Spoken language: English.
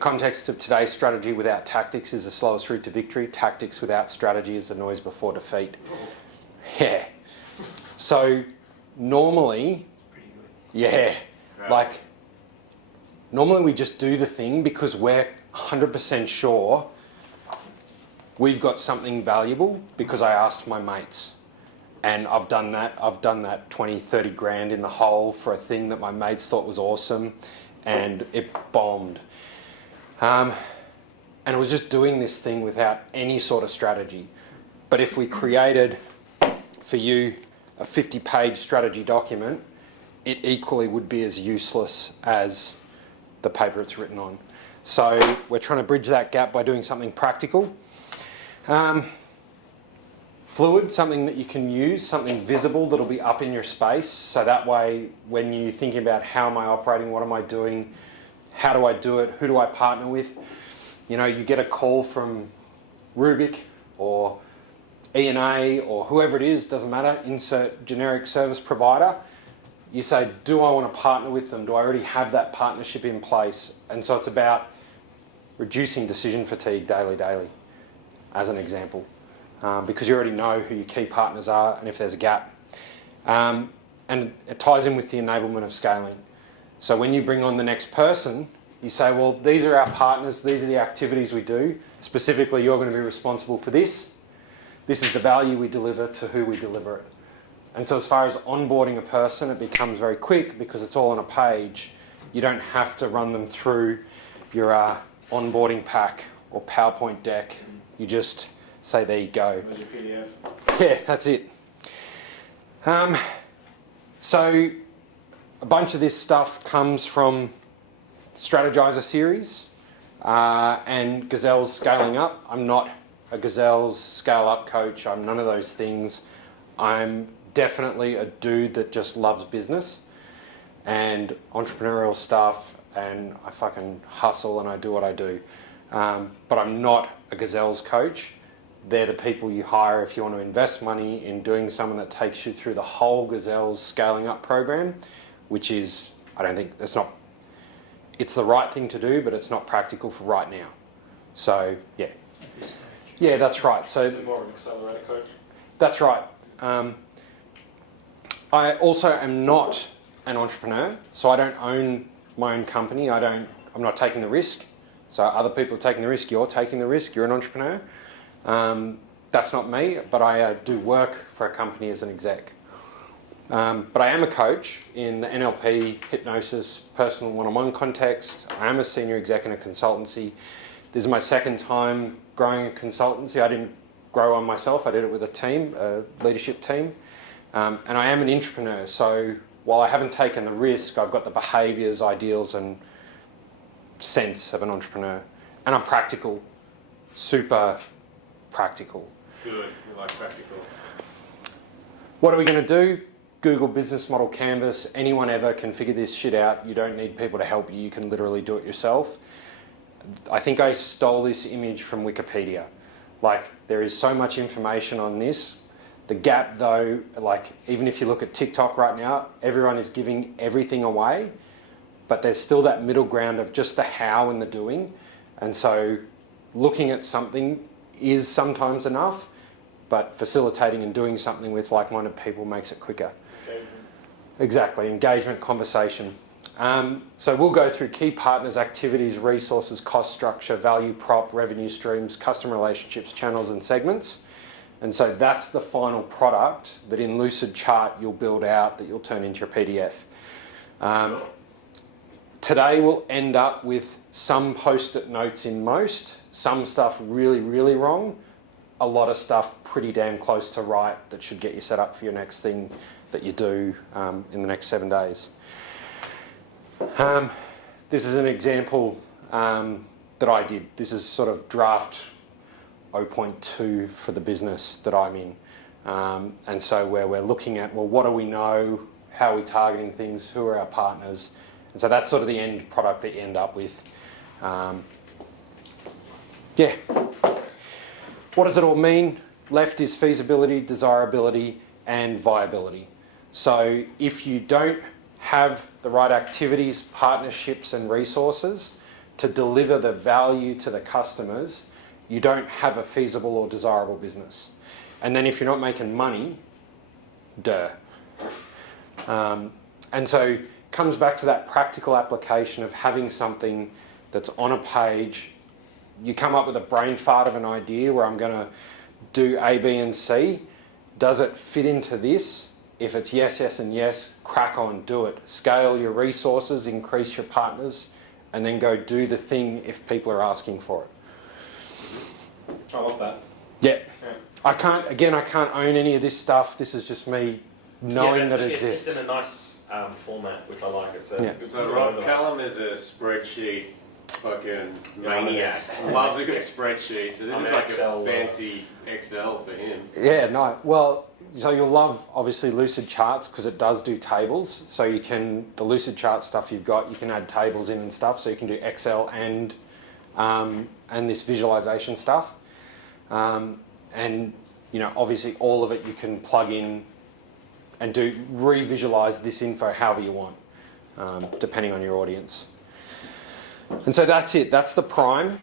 context of today's strategy without tactics is the slowest route to victory. Tactics without strategy is the noise before defeat. Yeah. So normally, yeah, like normally we just do the thing because we're 100% sure we've got something valuable because I asked my mates. And I've done that. I've done that 20, 30 grand in the hole for a thing that my mates thought was awesome, and it bombed. And it was just doing this thing without any sort of strategy. But if we created for you a 50-page strategy document, it equally would be as useless as the paper it's written on. So we're trying to bridge that gap by doing something practical. Fluid, something that you can use, something visible that'll be up in your space. So that way, when you're thinking about how am I operating, what am I doing, how do I do it, who do I partner with? You know, you get a call from Rubik or E&A or whoever it is, doesn't matter, insert generic service provider. You say, do I want to partner with them? Do I already have that partnership in place? And so it's about reducing decision fatigue daily, as an example. Because you already know who your key partners are and if there's a gap. And it ties in with the enablement of scaling. So when you bring on the next person, you say, well, these are our partners, these are the activities we do. Specifically, you're going to be responsible for this. This is the value we deliver to who we deliver it. And so as far as onboarding a person, it becomes very quick because it's all on a page. You don't have to run them through your onboarding pack or PowerPoint deck. You just say, there you go. Where's your PDF? Yeah, that's it. So a bunch of this stuff comes from Strategizer series and Gazelle's Scaling Up. I'm not a Gazelle's Scale Up coach. I'm none of those things. I'm definitely a dude that just loves business and entrepreneurial stuff, and I fucking hustle and I do what I do. But I'm not a Gazelle's coach. They're the people you hire if you want to invest money in doing someone that takes you through the whole Gazelle's Scaling Up program, which is, I don't think, it's the right thing to do, but it's not practical for right now. So, yeah. Yeah, that's right. So, is it more of an accelerator coach? That's right. I also am not an entrepreneur, so I don't own my own company. I'm not taking the risk. So other people are taking the risk, you're taking the risk, you're an entrepreneur. That's not me, but I do work for a company as an exec. But I am a coach in the NLP, hypnosis, personal one-on-one context. I am a senior exec in a consultancy. This is my second time growing a consultancy. I didn't grow on myself, I did it with a team, a leadership team. And I am an entrepreneur, so while I haven't taken the risk, I've got the behaviours, ideals and sense of an entrepreneur. And I'm practical, super practical. Good, we like practical. What are we going to do? Google Business Model Canvas. Anyone ever can figure this shit out. You don't need people to help you. You can literally do it yourself. I think I stole this image from Wikipedia. Like, there is so much information on this. The gap though, like even if you look at TikTok right now, everyone is giving everything away, but there's still that middle ground of just the how and the doing. And so looking at something is sometimes enough, but facilitating and doing something with like-minded people makes it quicker. Exactly, engagement, conversation. So we'll go through key partners, activities, resources, cost structure, value prop, revenue streams, customer relationships, channels and segments. And so that's the final product that in Lucid Chart you'll build out that you'll turn into your PDF. Today we'll end up with some post-it notes in most, some stuff really, really wrong, a lot of stuff pretty damn close to right that should get you set up for your next thing that you do in the next 7 days. This is an example that I did. This is sort of draft 0.2 for the business that I'm in. And so where we're looking at, well, what do we know? How are we targeting things? Who are our partners? And so that's sort of the end product that you end up with. Yeah. What does it all mean? Left is feasibility, desirability, and viability. So if you don't have the right activities, partnerships, and resources to deliver the value to the customers, you don't have a feasible or desirable business. And then if you're not making money, duh. And so it comes back to that practical application of having something that's on a page. You come up with a brain fart of an idea where I'm going to do A, B, and C. Does it fit into this? If it's yes, yes, and yes, crack on, do it. Scale your resources, increase your partners, and then go do the thing if people are asking for it. I love that. Yeah. Yeah. I can't own any of this stuff. This is just me knowing that it exists. It's in a nice format, which I like. It's a, Yeah. So Rob Callum is a spreadsheet fucking maniac. Loves a good spreadsheet. So this I'm is an like Excel, a fancy Excel for him. Yeah, no. Well, so you'll love obviously Lucid Charts because it does do tables. So you can, the Lucid Chart stuff you've got, you can add tables in and stuff. So you can do Excel and this visualization stuff. And you know, obviously all of it you can plug in and do re-visualize this info however you want, depending on your audience. And so that's it. That's the prime.